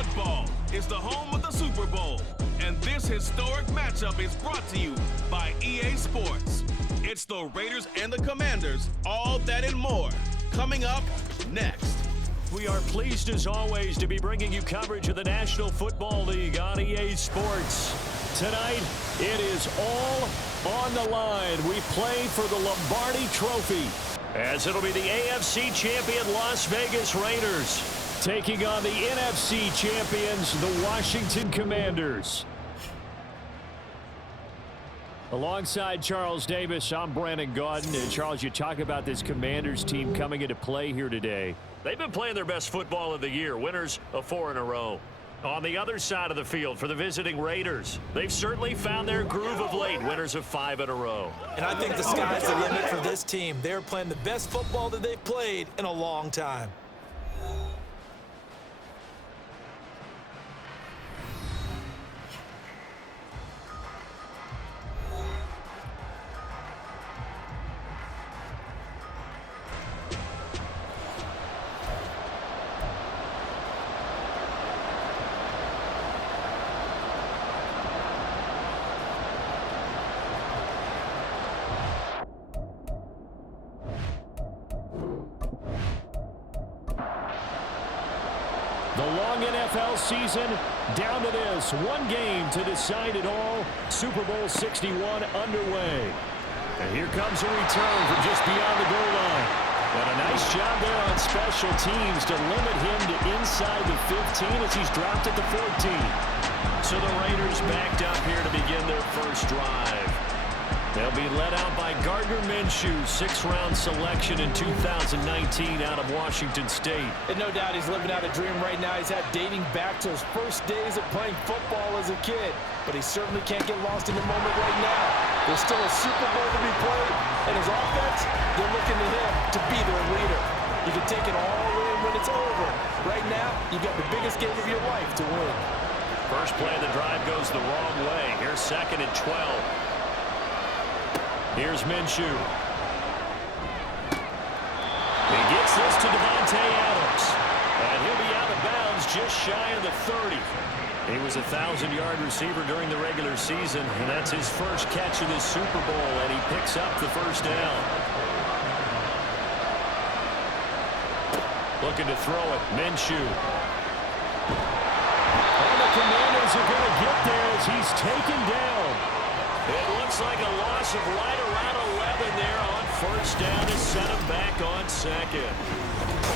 Football is the home of the Super Bowl, and this historic matchup is brought to you by EA Sports. It's the Raiders and the Commanders, all that and more, coming up next. We are pleased as always to be bringing you coverage of the National Football League on EA Sports. Tonight, it is all on the line. We play for the Lombardi Trophy, as it'll be the AFC champion Las Vegas Raiders taking on the NFC champions, the Washington Commanders. Alongside Charles Davis, I'm Brandon Gardner. And Charles, you talk about this Commanders team coming into play here today. They've been playing their best football of the year, winners of 4 in a row. On the other side of the field for the visiting Raiders, they've certainly found their groove of late, winners of 5 in a row. And I think the sky's the limit for this team. They're playing the best football that they've played in a long time. The long NFL season down to this. One game to decide it all. Super Bowl 61 underway. And here comes a return from just beyond the goal line. And a nice job there on special teams to limit him to inside the 15 as he's dropped at the 14. So the Raiders backed up here to begin their first drive. They'll be led out by Gardner Minshew, 6th-round selection in 2019 out of Washington State. And no doubt he's living out a dream right now. He's had dating back to his first days of playing football as a kid. But he certainly can't get lost in the moment right now. There's still a Super Bowl to be played, and his offense, they're looking to him to be their leader. You can take it all in when it's over. Right now, you've got the biggest game of your life to win. First play of the drive goes the wrong way. Here's 2nd and 12. Here's Minshew. He gets this to Devontae Adams. And he'll be out of bounds just shy of the 30. He was a 1,000-yard receiver during the regular season, and that's his first catch of this Super Bowl, and he picks up the first down. Looking to throw it, Minshew. And the Commanders are going to get there as he's taken down. It looks like a loss of right around 11 there on first down to set him back on 2nd.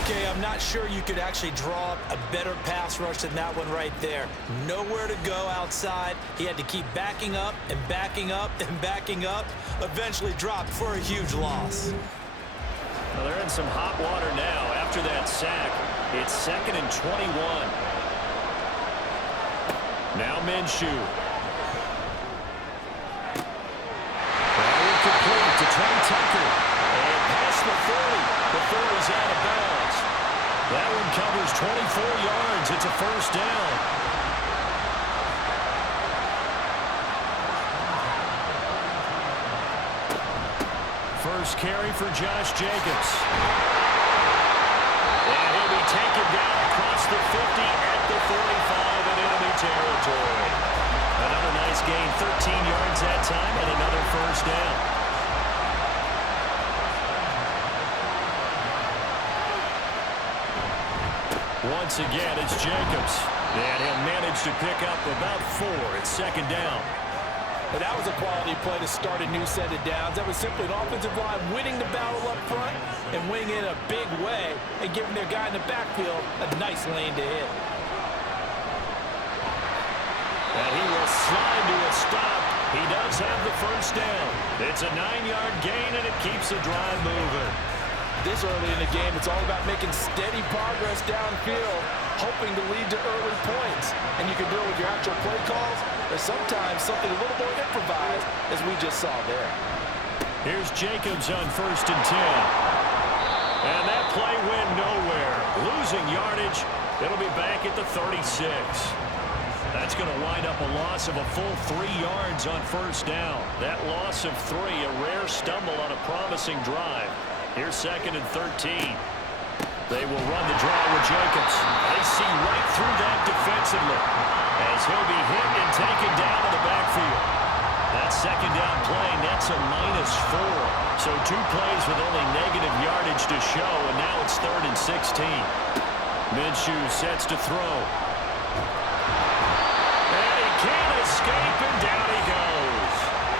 Okay, I'm not sure you could actually draw up a better pass rush than that one right there. Nowhere to go outside. He had to keep backing up and backing up and backing up. Eventually dropped for a huge loss. Well, they're in some hot water now after that sack. It's 2nd and 21. Now Minshew. Complete to Trey Tucker. And past the 40 before he's out of bounds. That one covers 24 yards. It's a first down. First carry for Josh Jacobs. And he'll be taken down across the 50 at the 45 in enemy territory. Another nice gain, 13 yards that time, and another first down. Once again, it's Jacobs. And he'll manage to pick up about 4 at 2nd down. But that was a quality play to start a new set of downs. That was simply an offensive line winning the battle up front and winning in a big way and giving their guy in the backfield a nice lane to hit. And he will slide to a stop. He does have the first down. It's a 9-yard gain, and it keeps the drive moving. This early in the game, it's all about making steady progress downfield, hoping to lead to early points. And you can do it with your actual play calls, or sometimes something a little more improvised, as we just saw there. Here's Jacobs on 1st and 10. And that play went nowhere. Losing yardage. It'll be back at the 36. That's going to wind up a loss of a full 3 yards on first down. That loss of 3, a rare stumble on a promising drive. Here's 2nd and 13. They will run the draw with Jacobs. They see right through that defensively as he'll be hit and taken down in the backfield. That second down play nets a -4. So 2 plays with only negative yardage to show, and now it's 3rd and 16. Minshew sets to throw. And he can't escape, and down he goes.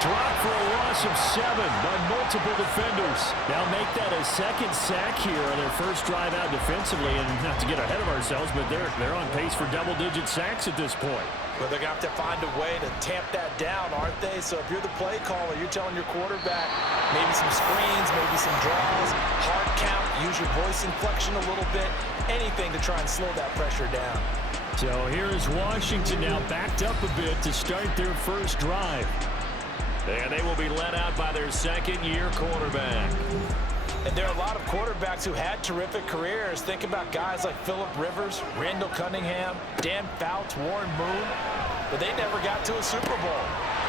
Dropped for a loss of 7 by multiple defenders. Now make that a second sack here on their first drive out defensively. And not to get ahead of ourselves, but they're on pace for double-digit sacks at this point. But they're going to have to find a way to tamp that down, aren't they? So if you're the play caller, you're telling your quarterback maybe some screens, maybe some draws, hard count, use your voice inflection a little bit, anything to try and slow that pressure down. So here is Washington now backed up a bit to start their first drive. And they will be led out by their second-year quarterback. And there are a lot of quarterbacks who had terrific careers. Think about guys like Phillip Rivers, Randall Cunningham, Dan Fouts, Warren Moon. But they never got to a Super Bowl.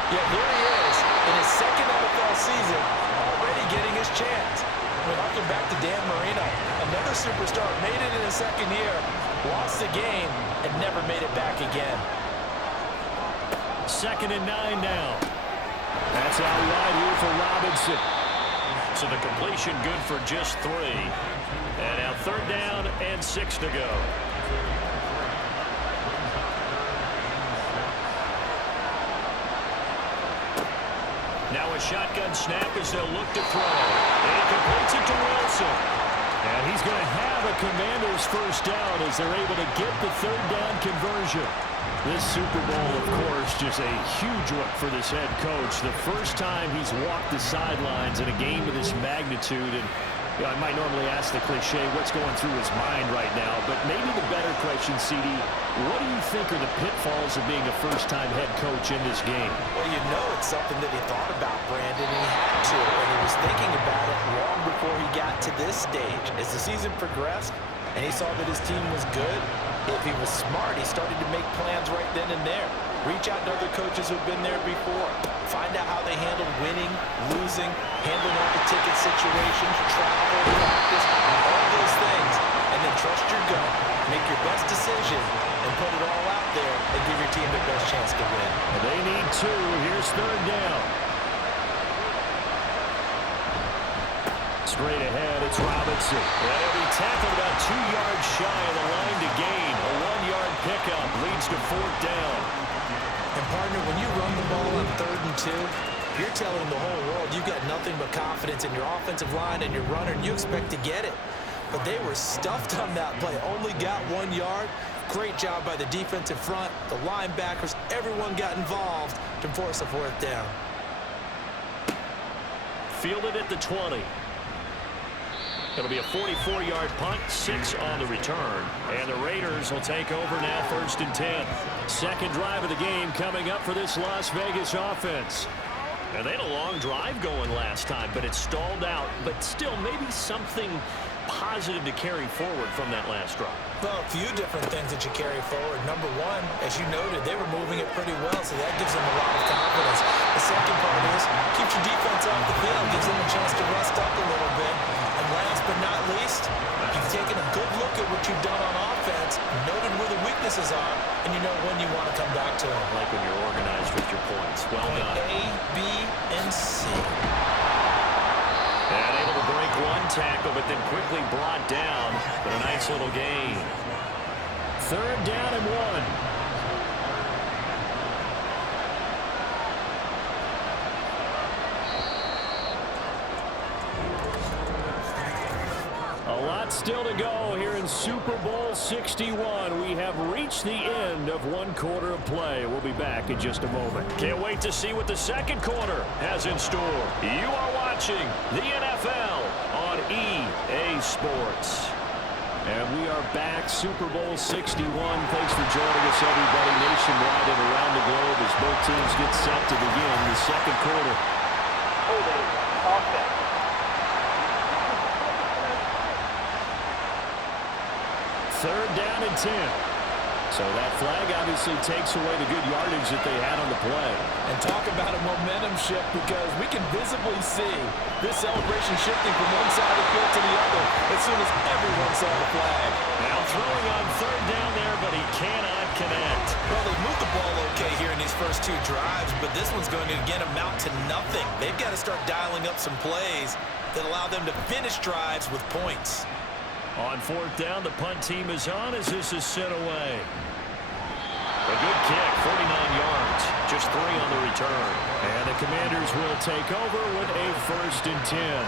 Yet here he is in his second NFL season, already getting his chance. We're looking back to Dan Marino, another superstar, made it in his second year, lost the game, and never made it back again. 2nd and 9 now. That's out wide here for Robinson. So the completion good for just 3. And now 3rd down and 6 to go. Now a shotgun snap as they'll look to throw. And he completes it to Wilson. And he's going to have a Commander's first down as they're able to get the 3rd down conversion. This Super Bowl, of course, just a huge one for this head coach. The first time he's walked the sidelines in a game of this magnitude. And I might normally ask the cliche, what's going through his mind right now? But maybe the better question, CD, what do you think are the pitfalls of being a first-time head coach in this game? Well, you know it's something that he thought about, Brandon. He had to, and he was thinking about it long before he got to this stage. As the season progressed and he saw that his team was good, if he was smart, he started to make plans right then and there. Reach out to other coaches who've been there before. Find out how they handled winning, losing, handling all the ticket situations, travel, practice, all those things. And then trust your gut, make your best decision, and put it all out there and give your team the best chance to win. They need 2. Here's 3rd down. Straight ahead, it's Robinson. And he'll be tackled about 2 yards shy of the line to gain. A 1-yard pickup leads to 4th down. And, partner, when you run the ball on 3rd and 2, you're telling the whole world you've got nothing but confidence in your offensive line and your runner, and you expect to get it. But they were stuffed on that play, only got 1 yard. Great job by the defensive front, the linebackers, everyone got involved to force a 4th down. Fielded at the 20. It'll be a 44-yard punt, 6 on the return. And the Raiders will take over now 1st and 10. Second drive of the game coming up for this Las Vegas offense. And they had a long drive going last time, but it stalled out. But still, maybe something positive to carry forward from that last drive. Well, a few different things that you carry forward. Number one, as you noted, they were moving it pretty well, so that gives them a lot of confidence. The second part is, keeps your defense off the field, gives them a chance to rest up a little bit. And last but not least, you've taken a good look at what you've done on offense, noted where the weaknesses are, and you know when you want to come back to them. I like when you're organized with your points. Well done. A, B, and C. And able to break 1 tackle, but then quickly brought down. But a nice little gain. 3rd down and 1. A lot still to go here in Super Bowl 61. We have reached the end of 1 quarter of play. We'll be back in just a moment. Can't wait to see what the second quarter has in store. You are watching the NFL on EA Sports. And we are back, Super Bowl 61. Thanks for joining us, everybody, nationwide and around the globe as both teams get set to begin the second quarter. Holding offense. 3rd down and 10. So that flag obviously takes away the good yardage that they had on the play. And talk about a momentum shift, because we can visibly see this celebration shifting from one side of the field to the other as soon as everyone saw the flag. Now throwing on third down there, but he cannot connect. Well, they moved the ball okay here in these first two drives, but this one's going to again amount to nothing. They've got to start dialing up some plays that allow them to finish drives with points. On fourth down, the punt team is on as this is sent away. A good kick, 49 yards, just 3 on the return. And the Commanders will take over with a 1st and 10.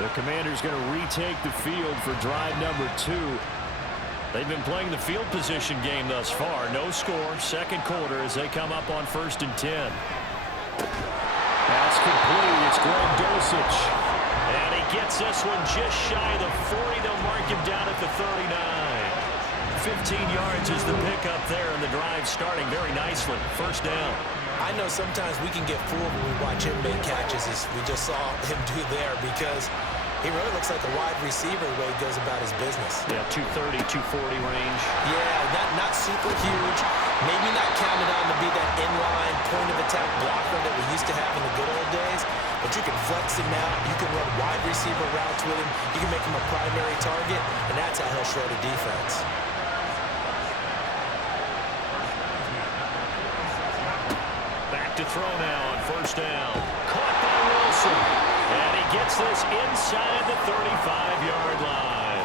The Commanders going to retake the field for drive number 2. They've been playing the field position game thus far. No score, second quarter as they come up on 1st and 10. Pass complete. It's Greg Dulcich. And he gets this one just shy of the 40. They'll mark him down at the 39. 15 yards is the pickup there, and the drive starting very nicely. 1st down. I know sometimes we can get fooled when we watch him make catches, as we just saw him do there, because he really looks like a wide receiver the way he goes about his business. Yeah, 230, 240 range. Yeah, not super huge. Maybe not counted on to be that inline point-of-attack blocker that we used to have in the good old days, but you can flex him out. You can run wide receiver routes with him. You can make him a primary target, and that's how he'll shred a defense. To throw now on 1st down. Caught by Wilson. And he gets this inside the 35-yard line.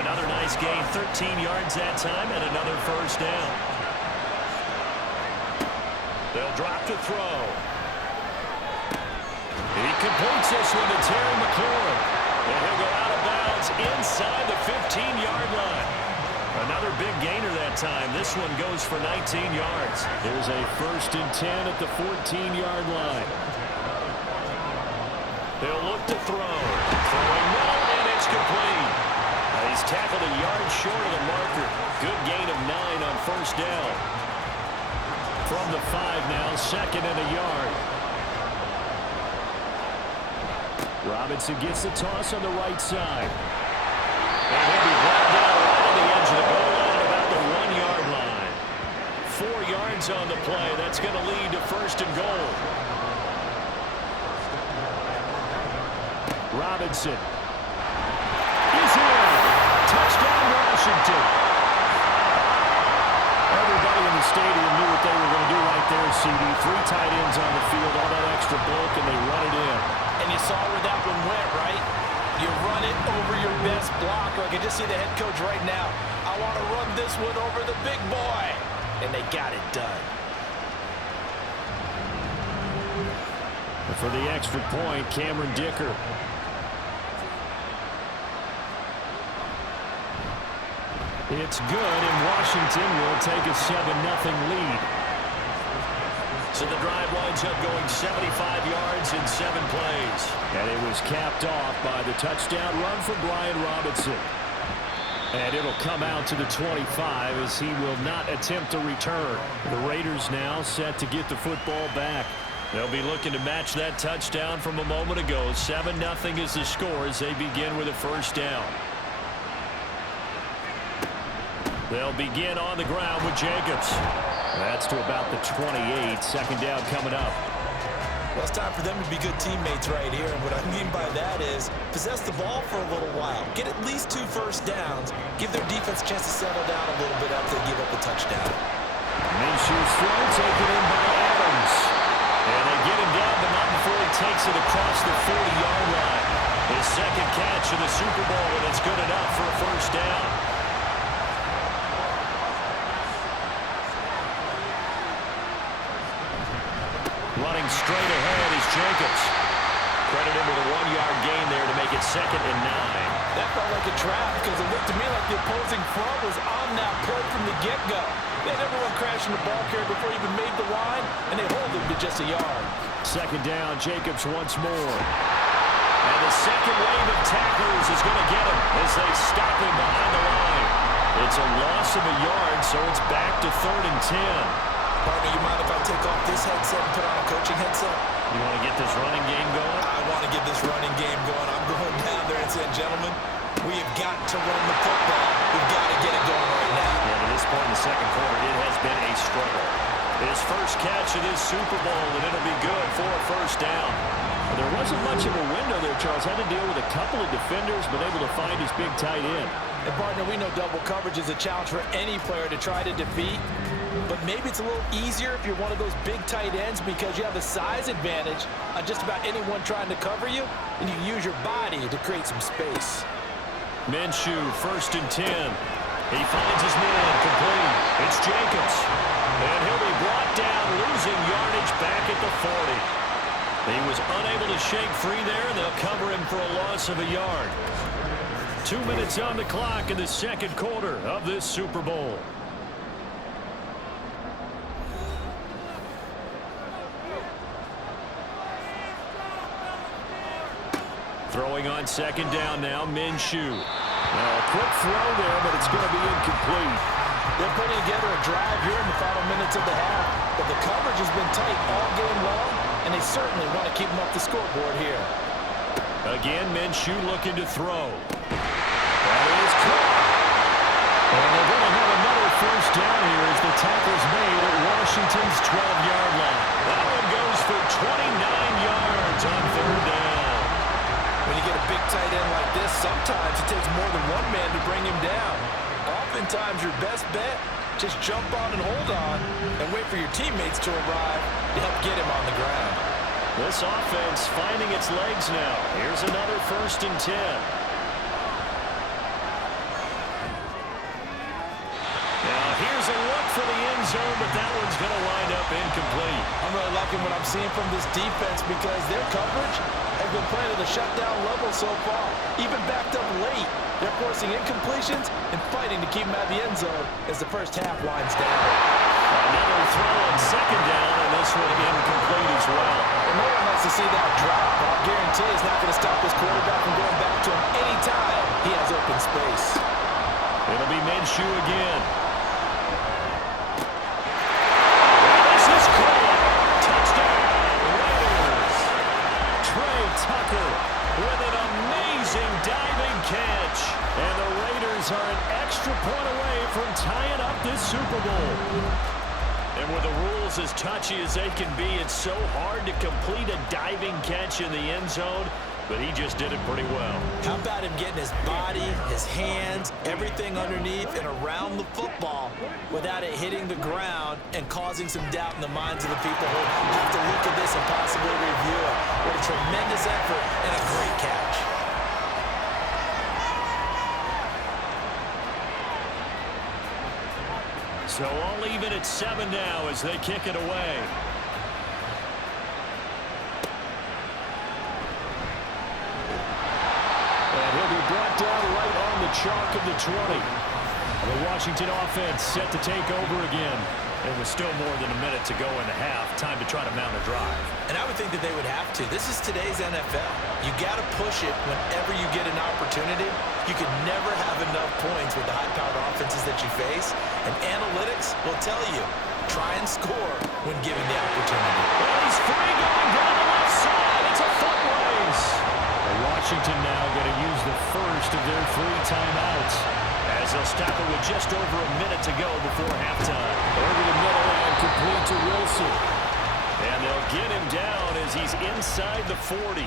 Another nice gain, 13 yards that time, and another 1st down. They'll drop to throw. He completes this one to Terry McLaurin. And he'll go out of bounds inside the 15-yard line. Another big gainer that time. This one goes for 19 yards. Here's a 1st and 10 at the 14-yard line. They'll look to throw. Throwing well, and it's complete. He's tackled a yard short of the marker. Good gain of 9 on 1st down. From the 5 now, 2nd and a yard. Robinson gets the toss on the right side. And he'll be brought down right on the edge of the goal line, about the 1-yard line. 4 yards on the play. That's going to lead to 1st and goal. Robinson. He's in. Touchdown, Washington. Everybody in the stadium knew what they were going to do right there, CD. 3 tight ends on the field, all that extra bulk, and they run it in. And you saw where that one went, right? You run it over your best blocker. I can just see the head coach right now. I want to run this one over the big boy. And they got it done. For the extra point, Cameron Dicker. It's good, and Washington will take a 7-0 lead. So the drive winds up going 75 yards in 7 plays. And it was capped off by the touchdown run from Brian Robinson. And it'll come out to the 25 as he will not attempt to return. The Raiders now set to get the football back. They'll be looking to match that touchdown from a moment ago. 7-0 is the score as they begin with a 1st down. They'll begin on the ground with Jacobs. That's to about the 28. 2nd down coming up. Well, it's time for them to be good teammates right here. And what I mean by that is possess the ball for a little while. Get at least 2 first downs. Give their defense a chance to settle down a little bit after they give up the touchdown. Minshew's throw taken in by Adams. And they get him down, but not before he takes it across the 40-yard line. His 2nd catch of the Super Bowl, and it's good enough for a 1st down. Running straight ahead is Jacobs. Credit him with a 1-yard gain there to make it 2nd and 9. That felt like a trap, because it looked to me like the opposing front was on that play from the get-go. They had everyone crashing the ball carrier before he even made the line, and they hold him to just a yard. 2nd down, Jacobs once more. And the 2nd wave of tacklers is going to get him as they stop him behind the line. It's a loss of a yard, so it's back to 3rd and 10. Partner, you mind if I take off this headset and put on a coaching headset? You want to get this running game going? I want to get this running game going. I'm going down there and saying, gentlemen, we have got to run the football. We've got to get it going right now. Yeah, to this point in the second quarter, it has been a struggle. His first catch of this Super Bowl, and it'll be good for a first down. There wasn't much of a window there, Charles. Had to deal with a couple of defenders, but able to find his big tight end. And, partner, we know double coverage is a challenge for any player to try to defeat. But maybe it's a little easier if you're one of those big tight ends because you have a size advantage on just about anyone trying to cover you, and you can use your body to create some space. Minshew, 1st and 10. He finds his man, complete. It's Jacobs. And he'll be brought down, losing yardage back at the 40. He was unable to shake free there, and they'll cover him for a loss of a yard. 2 minutes on the clock in the second quarter of this Super Bowl. Throwing on second down now, Minshew. Now a quick throw there, but it's going to be incomplete. They're putting together a drive here in the final minutes of the half, but the coverage has been tight all game long, and they certainly want to keep them off the scoreboard here. Again, Minshew looking to throw. That is caught. And they're going to have another first down here as the tackle's made at Washington's 12-yard line. That one goes for 29 yards on third down. When you get a big tight end like this, sometimes it takes more than one man to bring him down. Oftentimes, your best bet, just jump on and hold on and wait for your teammates to arrive to help get him on the ground. This offense finding its legs now. Here's another 1st and 10. Now, here's a look for the end zone, but that one's going to wind up incomplete. I'm really liking what I'm seeing from this defense because their coverage has been playing at a shutdown level so far. Even backed up late, they're forcing incompletions and fighting to keep them out of the end zone as the first half winds down. Another throw on second down, and this one incomplete as well. And no one wants to see that drop, but I guarantee he's not going to stop his quarterback from going back to him anytime he has open space. It'll be Minshew again. With an amazing diving catch. And the Raiders are an extra point away from tying up this Super Bowl. And with the rules as touchy as they can be, it's so hard to complete a diving catch in the end zone, but he just did it pretty well. How about him getting his body, his hands, everything underneath and around the football without it hitting the ground and causing some doubt in the minds of the people who have to look at this and possibly review it. What a tremendous effort and a great catch. So all even at 7 now as they kick it away. And he'll be brought down right on the chalk of the 20. The Washington offense set to take over again. It was still more than a minute to go in the half. Time to try to mount a drive. And I would think that they would have to. This is today's NFL. You got to push it whenever you get an opportunity. You can never have enough points with the high-powered offenses that you face. And analytics will tell you, try and score when given the opportunity. Well, he's free going down the left side. It's a foot race. Washington now going to use the first of their 3 timeouts, as they'll stop it with just over a minute to go before halftime. Over the middle and complete to Wilson. And they'll get him down as he's inside the 40.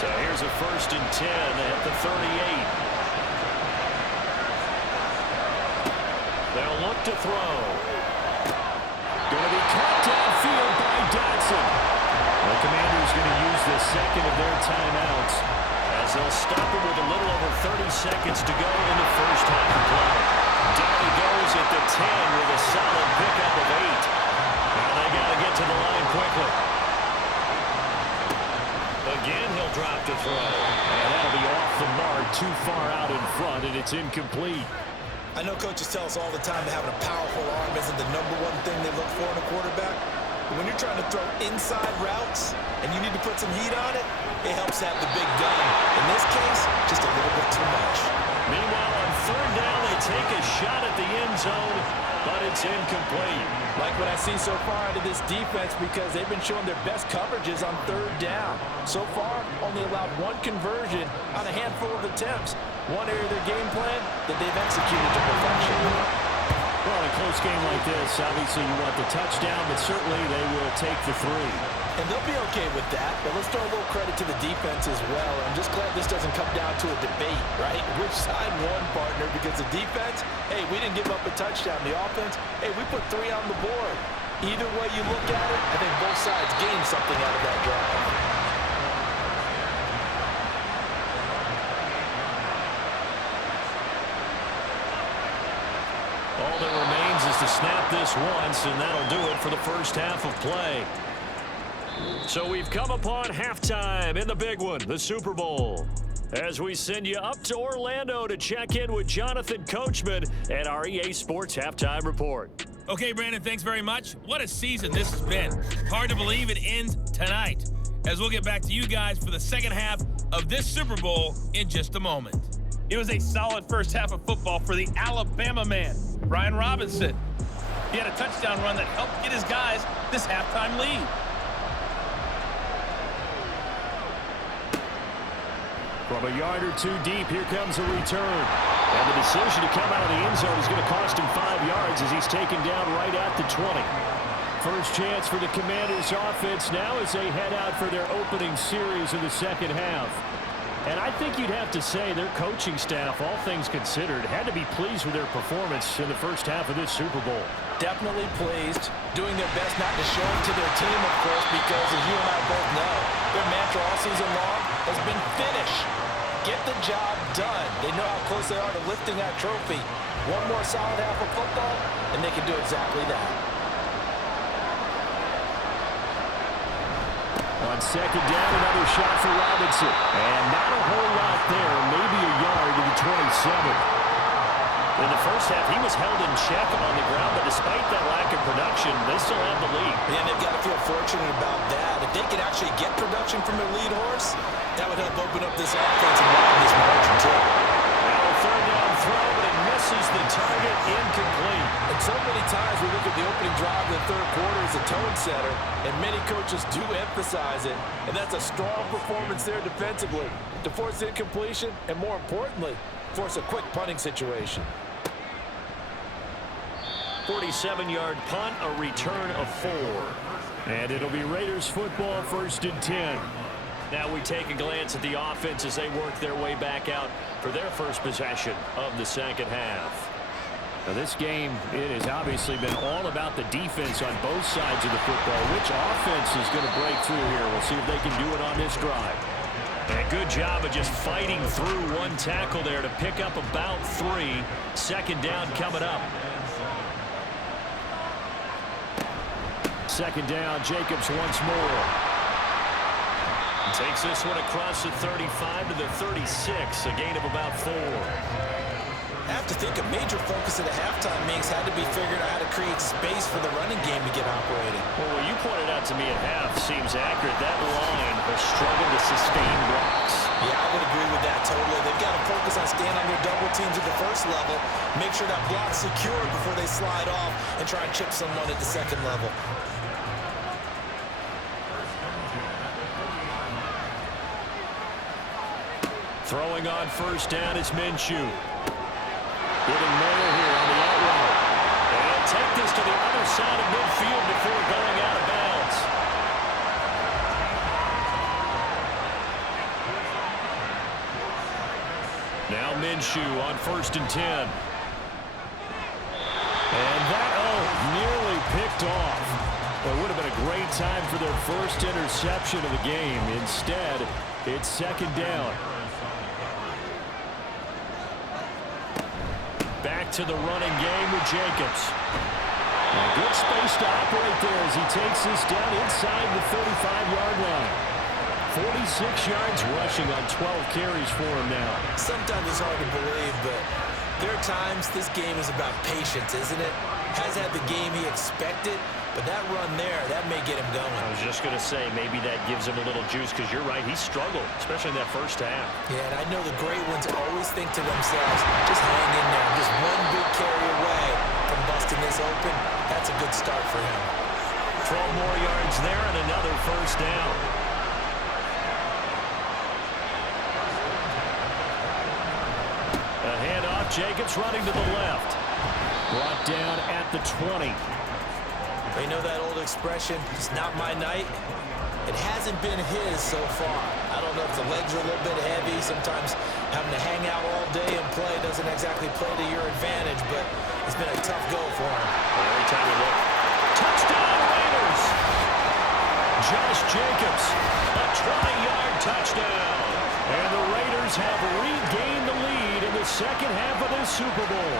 So here's a 1st and 10 at the 38. They'll look to throw. Going to be caught downfield by Dotson. The Commanders going to use the second of their timeouts as they'll stop it with a little over 30 seconds to go in the first half of play. Down he goes at the 10 with a solid pickup of 8. Now they got to get to the line quickly. Again, he'll drop the throw. And that'll be off the mark, too far out in front, and it's incomplete. I know coaches tell us all the time that having a powerful arm isn't the #1 thing they look for in a quarterback. But when you're trying to throw inside routes and you need to put some heat on it, it helps have the big gun. In this case, just a little bit too much. Meanwhile, on third down, they take a shot at the end zone, but it's incomplete. Like what I see so far out of this defense because they've been showing their best coverages on third down. So far, only allowed 1 conversion on a handful of attempts. One area of their game plan that they've executed to perfection. Well, in a close game like this, obviously you want the touchdown, but certainly they will take the 3. And they'll be okay with that, but let's throw a little credit to the defense as well. I'm just glad this doesn't come down to a debate, right? Which side won, partner? Because the defense, hey, we didn't give up a touchdown. The offense, hey, we put 3 on the board. Either way you look at it, I think both sides gained something out of that drive. All that remains is to snap this once, and that'll do it for the first half of play. So we've come upon halftime in the big one, the Super Bowl. As we send you up to Orlando to check in with Jonathan Coachman at our EA Sports Halftime Report. Okay, Brandon, thanks very much. What a season this has been. Hard to believe it ends tonight, as we'll get back to you guys for the second half of this Super Bowl in just a moment. It was a solid first half of football for the Alabama man, Brian Robinson. He had a touchdown run that helped get his guys this halftime lead. From a yard or 2 deep, here comes a return. And the decision to come out of the end zone is going to cost him 5 yards as he's taken down right at the 20. First chance for the Commanders offense now as they head out for their opening series in the second half. And I think you'd have to say their coaching staff, all things considered, had to be pleased with their performance in the first half of this Super Bowl. Definitely pleased, doing their best not to show it to their team, of course, because as you and I both know, their mantra all season long has been finish. Get the job done. They know how close they are to lifting that trophy. One more solid half of football, and they can do exactly that. On second down, another shot for Robinson. And not a whole lot there, maybe a yard to the 27. In the first half, he was held in check on the ground, but despite that lack of production, they still have the lead. Yeah, they've got to feel fortunate about that. If they could actually get production from their lead horse, that would help open up this offense and widen this margin, too. Now a third down throw, but it misses the target, incomplete. And so many times we look at the opening drive of the third quarter as a tone setter, and many coaches do emphasize it, and that's a strong performance there defensively to force incompletion and, more importantly, force a quick punting situation. 47-yard punt, a return of 4. And it'll be Raiders football, 1st and 10. Now we take a glance at the offense as they work their way back out for their first possession of the second half. Now this game, it has obviously been all about the defense on both sides of the football. Which offense is going to break through here? We'll see if they can do it on this drive. And a good job of just fighting through one tackle there to pick up about 3. Second down coming up. Second down, Jacobs once more. Takes this one across the 35 to the 36, a gain of about 4. I have to think a major focus of the halftime Minks had to be figuring out how to create space for the running game to get operating. Well, what you pointed out to me at half seems accurate. That line has struggled to sustain blocks. Yeah, I would agree with that totally. They've got to focus on staying on their double teams at the first level, make sure that block's secure before they slide off and try and chip someone at the second level. Throwing on first down is Minshew. Getting Mayer here on the out route. And take this to the other side of midfield before going out of bounds. Now Minshew on 1st and 10. And that, nearly picked off. Well, it would have been a great time for their first interception of the game. Instead, it's second down. Back to the running game with Jacobs. And good space to operate there as he takes this down inside the 35-yard line. 46 yards rushing on 12 carries for him now. Sometimes it's hard to believe, but there are times this game is about patience, isn't it? Has had the game he expected, but that run there, that may get him going. I was just going to say, maybe that gives him a little juice, because you're right, he struggled, especially in that first half. Yeah, and I know the great ones always think to themselves, just hang in there, just one big carry away from busting this open. That's a good start for him. 12 more yards there and another first down. A handoff, Jacobs running to the left. Brought down at the 20. You know that old expression, it's not my night? It hasn't been his so far. I don't know if the legs are a little bit heavy. Sometimes having to hang out all day and play doesn't exactly play to your advantage, but it's been a tough go for him. Every time you look. Touchdown, Raiders! Josh Jacobs, a 20-yard touchdown. And the Raiders have regained the lead in the second half of this Super Bowl.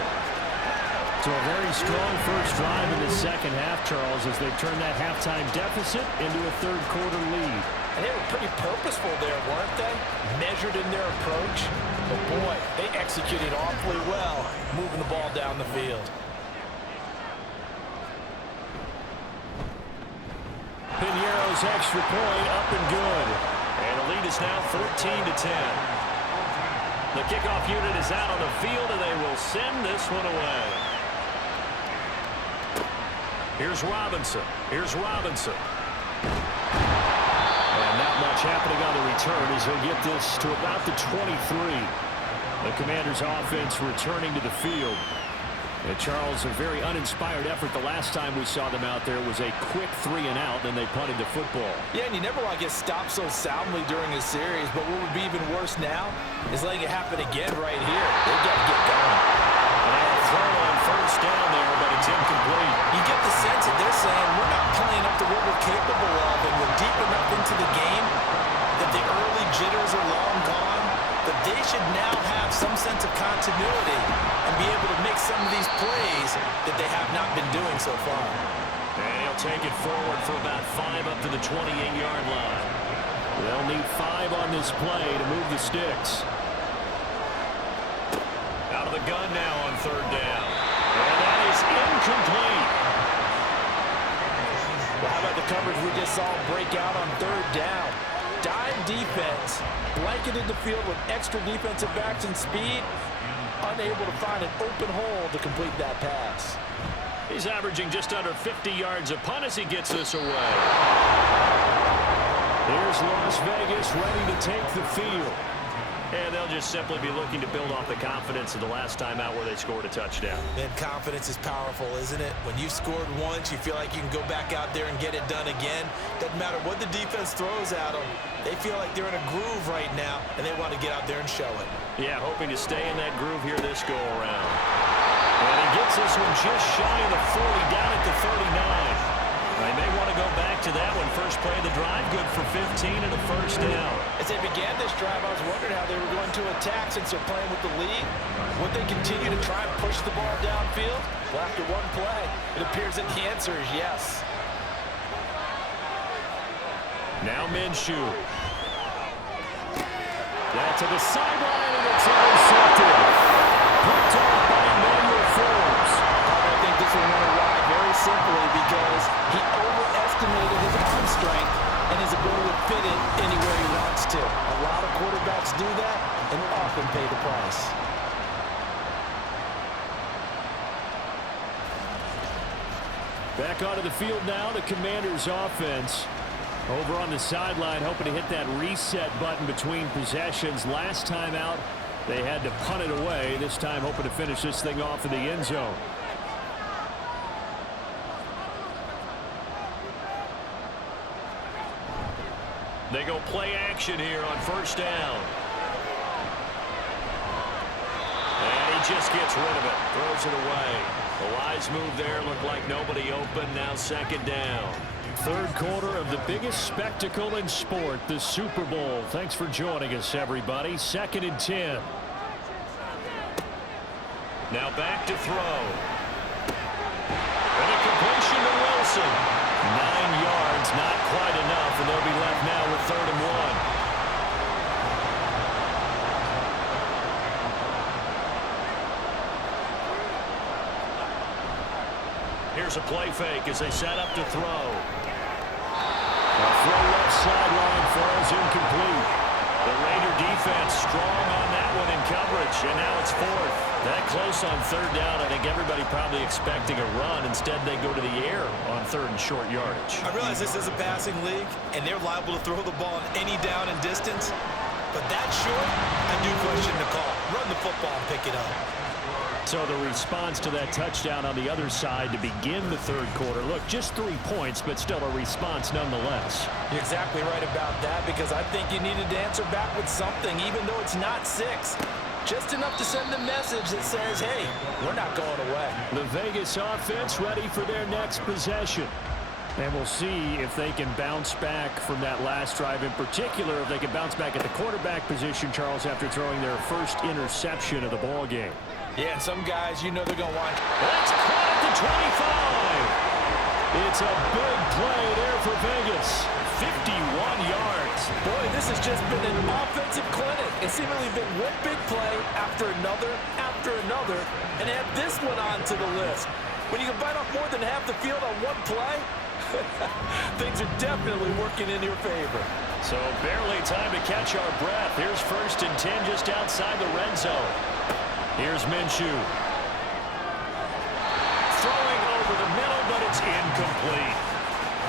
So a very strong first drive in the second half, Charles, as they turn that halftime deficit into a third-quarter lead. And they were pretty purposeful there, weren't they? Measured in their approach. But boy, they executed awfully well, moving the ball down the field. Piñeiro's extra point up and good. And the lead is now 14-10. The kickoff unit is out on the field, and they will send this one away. Here's Robinson. Here's Robinson. And not much happening on the return as he'll get this to about the 23. The Commanders' offense returning to the field. And Charles, a very uninspired effort the last time we saw them out there was a quick 3-and-out, and they punted the football. Yeah, and you never want to get stopped so soundly during a series, but what would be even worse now is letting it happen again right here. They've got to get going. And a throw on first down there, but it's incomplete. You get the sense that they're saying we're not playing up to what we're capable of, and we're deep enough into the game that the early jitters are long gone, that they should now have some sense of continuity and be able to make some of these plays that they have not been doing so far. And he'll take it forward for about 5 up to the 28-yard line. They'll need 5 on this play to move the sticks. Out of the gun now on third down. And that is incomplete. Well, how about the coverage we just saw break out on third down? Dime defense, blanketed the field with extra defensive backs and speed, unable to find an open hole to complete that pass. He's averaging just under 50 yards a punt as he gets this away. Here's Las Vegas ready to take the field. And they'll just simply be looking to build off the confidence of the last time out where they scored a touchdown. Man, confidence is powerful, isn't it? When you've scored once, you feel like you can go back out there and get it done again. Doesn't matter what the defense throws at them. They feel like they're in a groove right now, and they want to get out there and show it. Yeah, hoping to stay in that groove here this go-around. And he gets this one just shy of the 40, down at the 39. They may want to go back to that one. First play of the drive, good for 15 and a first down. As they began this drive, I was wondering how they were going to attack since they're playing with the lead. Would they continue to try and push the ball downfield? Well, after one play, it appears that the answer is yes. Now Minshew. That to the sideline, and it's intercepted. Picked off by Emmanuel Forbes. I think this will run a ride very simply because he overestimated his arm strength and his ability to fit it anywhere he wants to. A lot of quarterbacks do that and often pay the price. Back onto the field now, the Commanders' offense. Over on the sideline, hoping to hit that reset button between possessions. Last time out, they had to punt it away. This time, hoping to finish this thing off in the end zone. They go play action here on first down. And he just gets rid of it. Throws it away. The wise move there. Looked like nobody open. Now second down. Third quarter of the biggest spectacle in sport, the Super Bowl. Thanks for joining us, everybody. 2nd and 10. Now back to throw. And a completion to Wilson. 9 yards, not quite enough, and they'll be left now with 3rd and 1. Here's a play fake as they set up to throw. A throw left sideline falls incomplete. The Raider defense strong on that one in coverage, and now it's 4th. That close on 3rd down, I think everybody probably expecting a run. Instead, they go to the air on 3rd and short yardage. I realize this is a passing league, and they're liable to throw the ball on any down and distance. But that short, I do question the call. Run the football and pick it up. So the response to that touchdown on the other side to begin the third quarter. Look, just 3 points, but still a response nonetheless. You're exactly right about that, because I think you needed to answer back with something, even though it's not 6. Just enough to send a message that says, hey, we're not going away. The Vegas offense ready for their next possession. And we'll see if they can bounce back from that last drive. In particular, if they can bounce back at the quarterback position, Charles, after throwing their first interception of the ball game. Yeah, some guys, you know they're going to want. That's caught at the 25. It's a big play there for Vegas. 51 yards. Boy, this has just been an offensive clinic. It's seemingly been one big play after another, and add this one onto the list. When you can bite off more than half the field on one play, things are definitely working in your favor. So barely time to catch our breath. Here's 1st and 10 just outside the red zone. Here's Minshew. Throwing over the middle, but it's incomplete.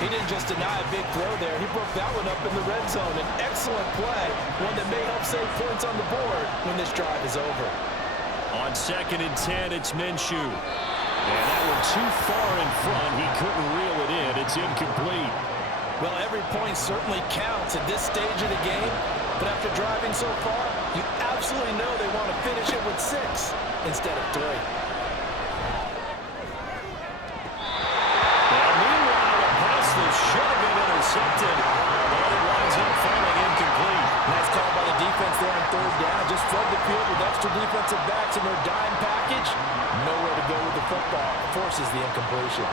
He didn't just deny a big throw there. He broke that one up in the red zone. An excellent play, one that may help save points on the board when this drive is over. On 2nd and 10, it's Minshew. And that one too far in front. He couldn't reel it in. It's incomplete. Well, every point certainly counts at this stage of the game. But after driving so far, you absolutely know they want to finish it with 6 instead of 3. Should have been intercepted, but it winds up falling incomplete. Nice call by the defense there on 3rd down. Just flood the field with extra defensive backs in their dime package. Nowhere to go with the football. Forces the incompletion.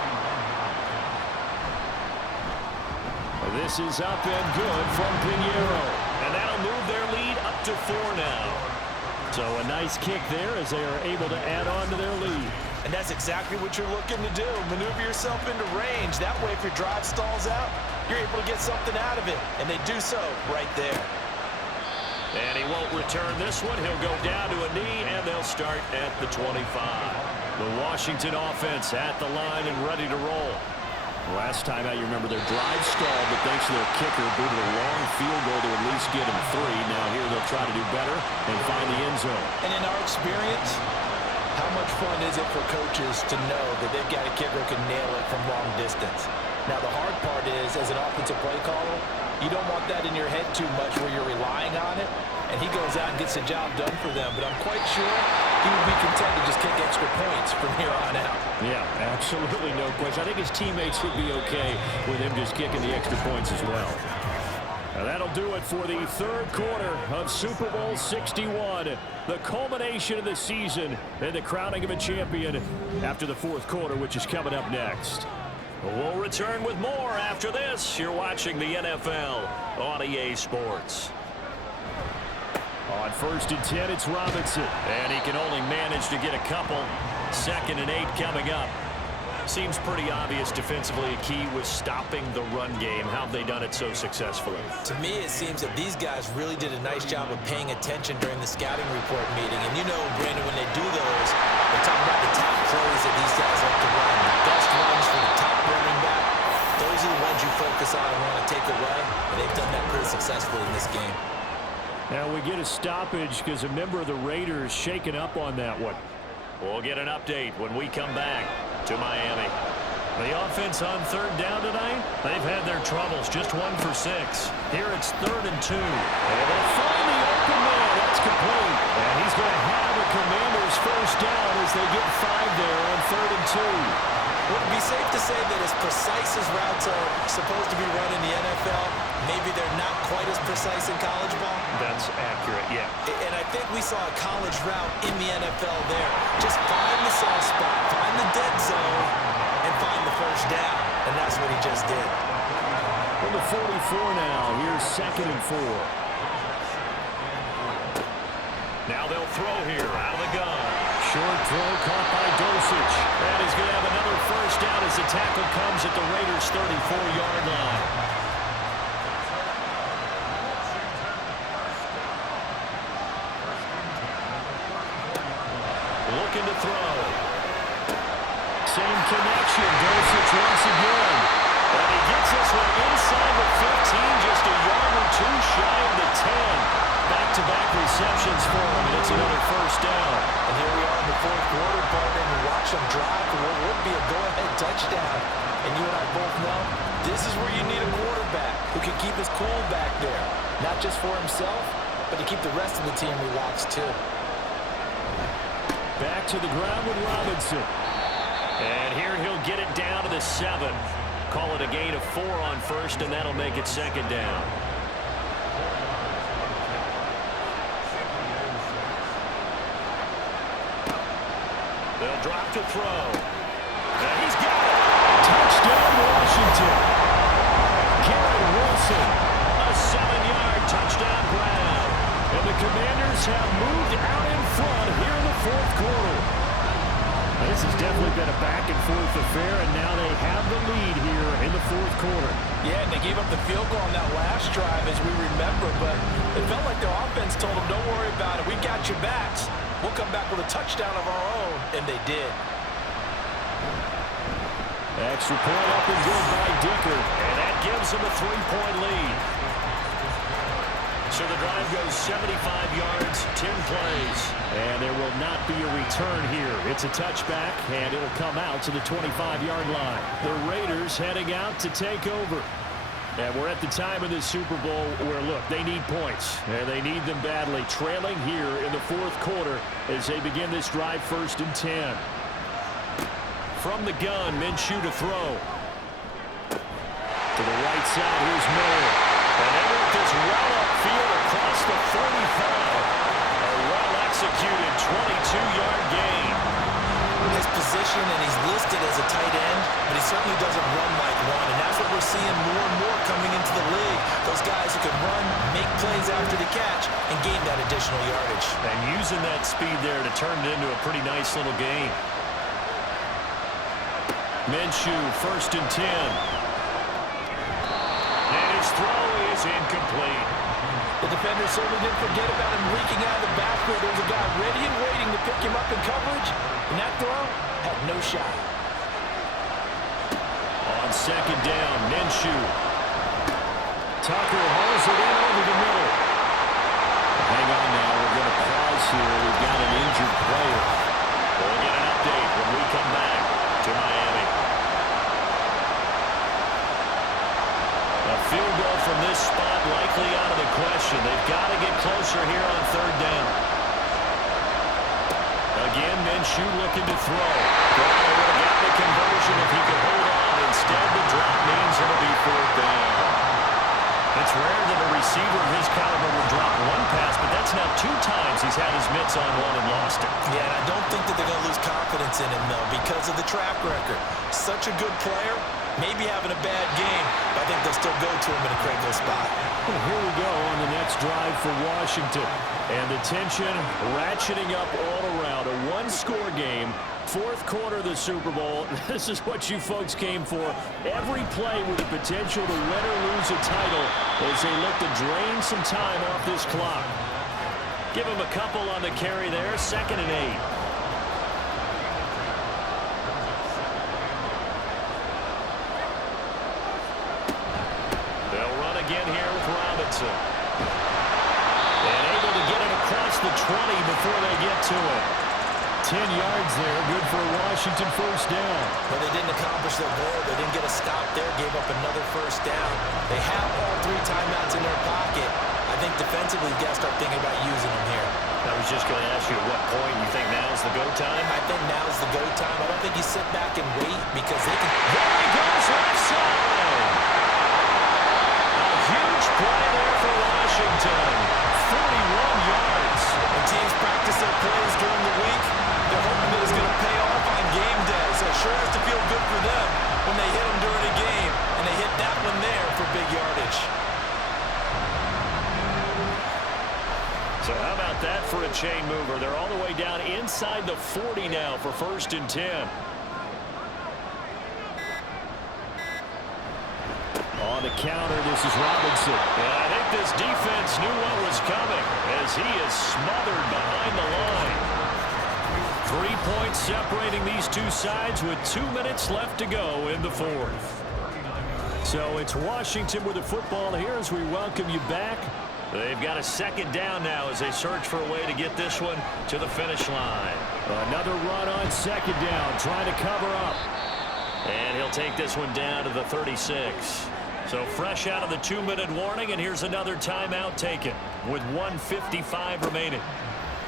This is up and good from Pinheiro. And that'll move their lead up to 4 now. So a nice kick there as they are able to add on to their lead. And that's exactly what you're looking to do. Maneuver yourself into range. That way, if your drive stalls out, you're able to get something out of it. And they do so right there. And he won't return this one. He'll go down to a knee, and they'll start at the 25. The Washington offense at the line and ready to roll. Last time out, you remember their drive stalled, but thanks to their kicker, booted a long field goal to at least get them 3. Now here they'll try to do better and find the end zone. And in our experience, how much fun is it for coaches to know that they've got a kicker who can nail it from long distance? Now, the hard part is, as an offensive play caller, you don't want that in your head too much where you're relying on it, and he goes out and gets the job done for them. But I'm quite sure he would be content to just kick extra points from here on out. Yeah, absolutely no question. I think his teammates would be okay with him just kicking the extra points as well. Now that'll do it for the 3rd quarter of Super Bowl 61. The culmination of the season and the crowning of a champion after the 4th quarter, which is coming up next. We'll return with more after this. You're watching the NFL on EA Sports. On 1st and 10, it's Robinson. And he can only manage to get a couple. 2nd and 8 coming up. Seems pretty obvious defensively. A key was stopping the run game. How have they done it so successfully? To me, it seems that these guys really did a nice job of paying attention during the scouting report meeting. And you know, Brandon, when they do those, they're talking about the top plays that these guys like to run. The best runs for the top running back. Those are the ones you focus on and want to take away. And they've done that pretty successfully in this game. Now we get a stoppage because a member of the Raiders shaken up on that one. We'll get an update when we come back to Miami. The offense on 3rd down tonight, they've had their troubles. Just 1 for 6. Here it's 3rd and 2. And they'll find the open man. That's complete. And he's going to have a Commanders 1st down as they get 5 there on 3rd and 2. Would it be safe to say that as precise as routes are supposed to be run in the NFL, maybe they're not quite as precise in college ball? That's accurate, yeah. And I think we saw a college route in the NFL there. Just find the soft spot, find the dead zone, and find the 1st down. And that's what he just did. From the 44 now, here's 2nd and 4. Now they'll throw here out of the gun. Short throw caught by Dosich. And he's going to have another 1st down as the tackle comes at the Raiders' 34-yard line. Looking to throw. Same connection. Dosich once again. And he gets this one inside the 15, just a yard or 2 shy of the 10. Back-to-back receptions for him, and it's another 1st down. And here we are in the 4th quarter finish them drive for what would be a go-ahead touchdown. And you and I both know this is where you need a quarterback who can keep his cool back there. Not just for himself, but to keep the rest of the team relaxed too. Back to the ground with Robinson. And here he'll get it down to the 7. Call it a gain of 4 on first, and that'll make it second down. They'll drop to throw. And he's got it. Touchdown, Washington. Garrett Wilson, a 7-yard touchdown grab. And the Commanders have moved out in front here in the fourth quarter. This has definitely been a back-and-forth affair, and now they have the lead here in the fourth quarter. Yeah, and they gave up the field goal on that last drive, as we remember, but it felt like their offense told them, don't worry about it, we got your backs. We'll come back with a touchdown of our own, and they did. Extra point up and good by Dicker, and that gives them a 3-point lead. So the drive goes 75 yards, 10 plays, and there will not be a return here. It's a touchback, and it'll come out to the 25-yard line. The Raiders heading out to take over. And we're at the time of the Super Bowl where, look, they need points, and they need them badly, trailing here in the fourth quarter as they begin this drive 1st and 10. From the gun, Minshew to throw. To the right side, here's Miller. And they work this well upfield across the 45. A well-executed 22-yard gain. His position, and he's listed as a tight end, but he certainly doesn't run like one, and that's what we're seeing more and more coming into the league. Those guys who can run, make plays after the catch, and gain that additional yardage. And using that speed there to turn it into a pretty nice little gain. Minshew, 1st and 10. And his throw is incomplete. The defender certainly didn't forget about him leaking out of the backfield. There was a guy ready and waiting to pick him up in coverage, and that throw had no shot. On 2nd down, Minshew. Tucker hauls it in over the middle. Hang on now, we're going to pause here. We've got an injured player. We'll get an update when we come back to Miami. A field goal from this spot likely out of the question. They've got to get closer here on 3rd down. Again, Minshew looking to throw. Gardner would have got the conversion if he could hold on. Instead, the drop means it'll be 4th down. It's rare that a receiver of his caliber will drop one pass, but that's now 2 times he's had his mitts on one and lost it. Yeah, and I don't think that they're going to lose confidence in him, though, because of the track record. Such a good player, maybe having a bad game, but I think they'll still go to him in a critical spot. Well, here we go on the next drive for Washington. And the tension ratcheting up all around. A 1-score game. 4th quarter of the Super Bowl. This is what you folks came for. Every play with the potential to win or lose a title as they look to drain some time off this clock. Give them a couple on the carry there. 2nd and 8. They'll run again here with Robinson. And able to get it across the 20 before they get to it. 10 yards there, good for a Washington 1st down. But they didn't accomplish their goal. They didn't get a stop there, gave up another 1st down. They have all 3 timeouts in their pocket. I think defensively, you got to start thinking about using them here. I was just going to ask you at what point you think now's the go time? I think now's the go time. I don't think you sit back and wait because they can... There he goes, left side! A huge play there for Washington. 41 yards. When teams practice their plays during the week, they're hoping that it's going to pay off on game day. So it sure has to feel good for them when they hit them during a game, and they hit that one there for big yardage. So how about that for a chain mover? They're all the way down inside the 40 now for 1st and 10. On the counter, this is Robinson. And I think this defense knew what was coming as he is smothered behind the line. 3 points separating these two sides with 2 minutes left to go in the 4th. So it's Washington with the football here as we welcome you back. They've got a second down now as they search for a way to get this one to the finish line. Another run on second down, trying to cover up. And he'll take this one down to the 36. So fresh out of the 2-minute warning, and here's another timeout taken with 1:55 remaining.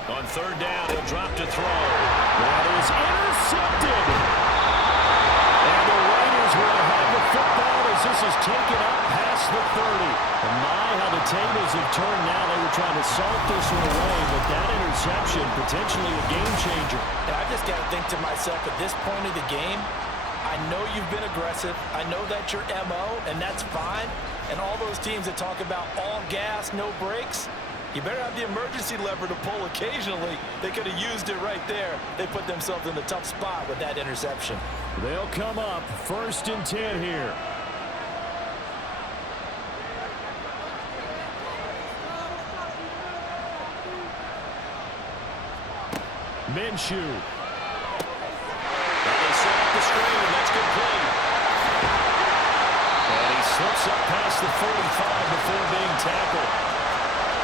On third down, he'll drop to throw. That is intercepted. And the Raiders will have the football as this is taken up past the 30. And my, how the tables have turned now. They were trying to salt this one away, but that interception, potentially a game changer. And I just got to think to myself, at this point of the game, I know you've been aggressive. I know that's your MO, and that's fine. And all those teams that talk about all gas, no brakes, you better have the emergency lever to pull occasionally. They could have used it right there. They put themselves in a tough spot with that interception. They'll come up 1st and 10 here. Minshew. And they set up the screen. That's complete. And he slips up past the 45 before being tackled.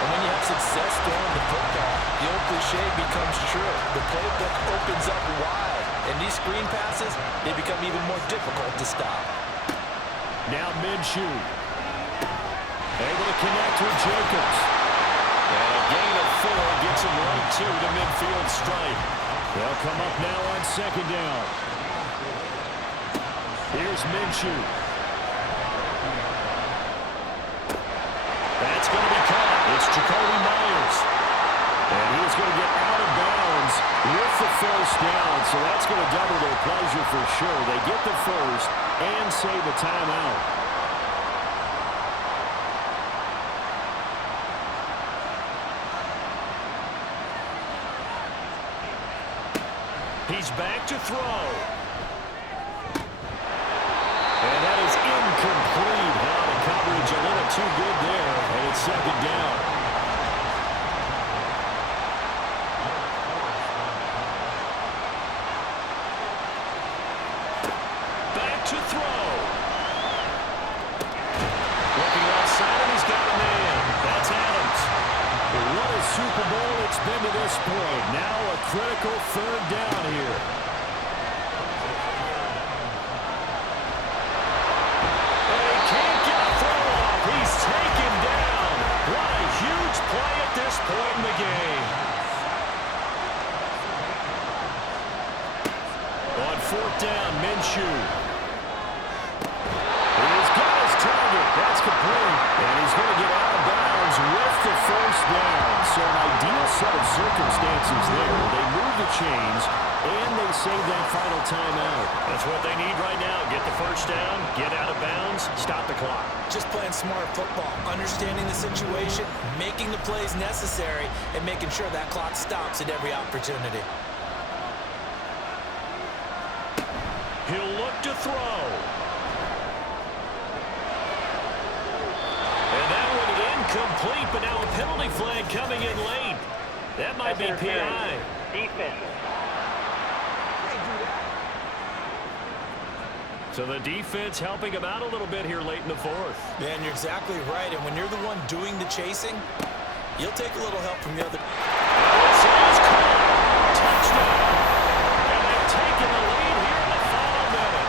And when you have success throwing the football, the old cliche becomes true. The playbook opens up wide. And these screen passes, they become even more difficult to stop. Now Minshew. Able to connect with Jacobs. And a gain of 4 gets him right to the midfield stripe. They'll come up now on second down. Here's Minshew. That's going to be caught. It's Jacoby Myers. And he's going to get out of bounds with the first down. So that's going to double their pleasure for sure. They get the first and save a timeout. He's back to throw. And that is incomplete. Now the coverage a little too good there. And it's second down. Back to throw. Looking outside, and he's got a man. That's Adams. What a Super Bowl it's been to this point. Now a critical third down here. And he can't get a throw off. He's taken down. What a huge play at this point in the game. On fourth down, Minshew. He's got his target. That's complete. And he's going to get out of bounds with the first down. So an ideal set of circumstances there. They move the chains, and they save that final timeout. That's what they need right now. Get the first down, get out of bounds, stop the clock. Just playing smart football, understanding the situation, making the plays necessary, and making sure that clock stops at every opportunity. He'll look to throw. Complete, but now a penalty flag coming in late. That might be PI. Defense. So the defense helping him out a little bit here late in the fourth. Man, you're exactly right. And when you're the one doing the chasing, you'll take a little help from the other. Touchdown. And they've taken the lead here in the final minute.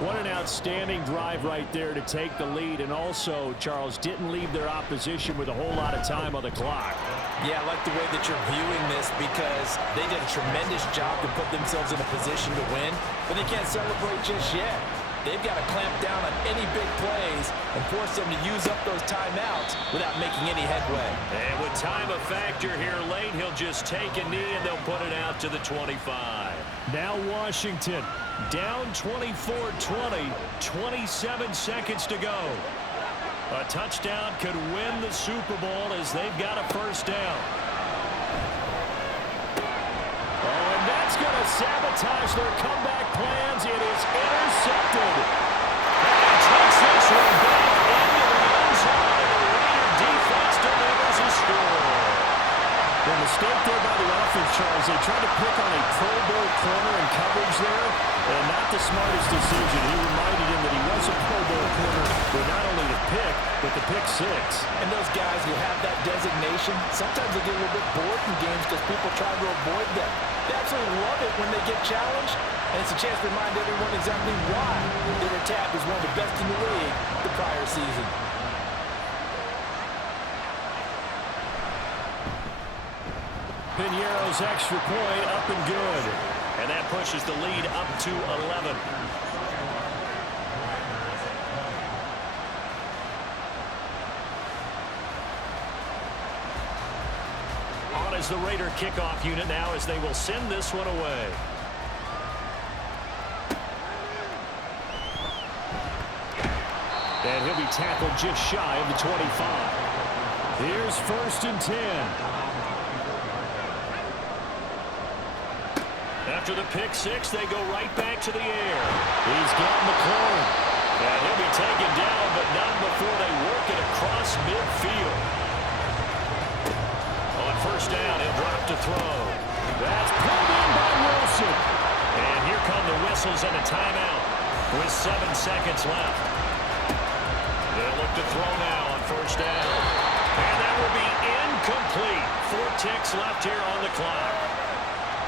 What an outstanding drive right there to take the lead. And also, Charles, didn't leave their opposition with a whole lot of time on the clock. Yeah, I like the way that you're viewing this because they did a tremendous job to put themselves in a position to win, but they can't celebrate just yet. They've got to clamp down on any big plays and force them to use up those timeouts without making any headway. And with time a factor here late, he'll just take a knee and they'll put it out to the 25. Now Washington down 24-20, 27 seconds to go. A touchdown could win the Super Bowl as they've got a first down. Oh, and that's going to sabotage their comeback plans. It is intercepted. And he takes this one back into the end zone, and the mistake there by the offense, Charles. They tried to pick on a Pro Bowl corner in coverage there, and not the smartest decision. He reminded him that he was a Pro Bowl corner with not only the pick, but the pick six. And those guys who have that designation, sometimes they get a little bit bored in games because people try to avoid them. They absolutely love it when they get challenged, and it's a chance to remind everyone exactly why they were tapped as one of the best in the league the prior season. Piñeiro's extra point up and good. And that pushes the lead up to 11. On is the Raider kickoff unit now as they will send this one away. And he'll be tackled just shy of the 25. Here's 1st and 10. After the pick six, they go right back to the air. He's got McLaurin. And he'll be taken down, but not before they work it across midfield. On 1st down, he'll drop to throw. That's pulled in by Wilson. And here come the whistles and a timeout with 7 seconds left. They'll look to throw now on 1st down. And that will be incomplete. 4 ticks left here on the clock.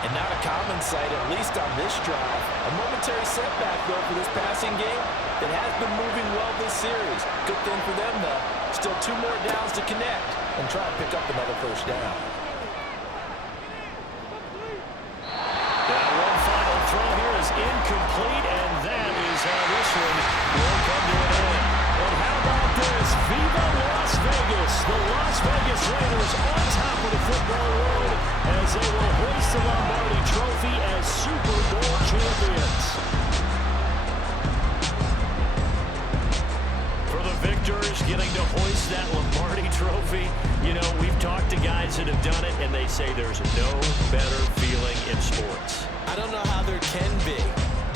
And not a common sight, at least on this drive. A momentary setback, though, for this passing game that has been moving well this series. Good thing for them, though. Still 2 more downs to connect and try to pick up another 1st down. That one final throw here is incomplete, and that is how this one will come to an end. And how about this? Viva Las Vegas! The Las Vegas Raiders on top of the football world as they will hoist the Lombardi Trophy as Super Bowl champions. For the victors, getting to hoist that Lombardi Trophy, you know, we've talked to guys that have done it, and they say there's no better feeling in sports. I don't know how there can be.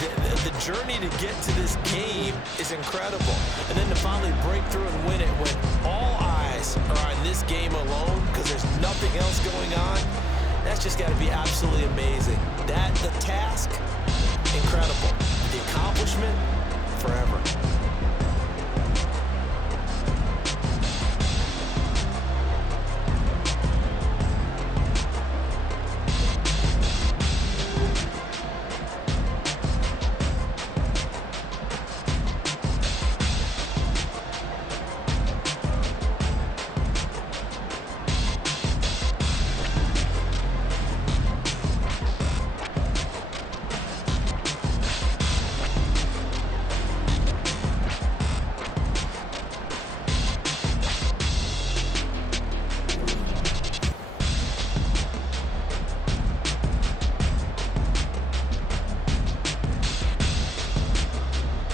The journey to get to this game is incredible. And then to finally break through and win it when all eyes are on this game alone because there's nothing else going on, that's just got to be absolutely amazing. The task, incredible. The accomplishment, forever.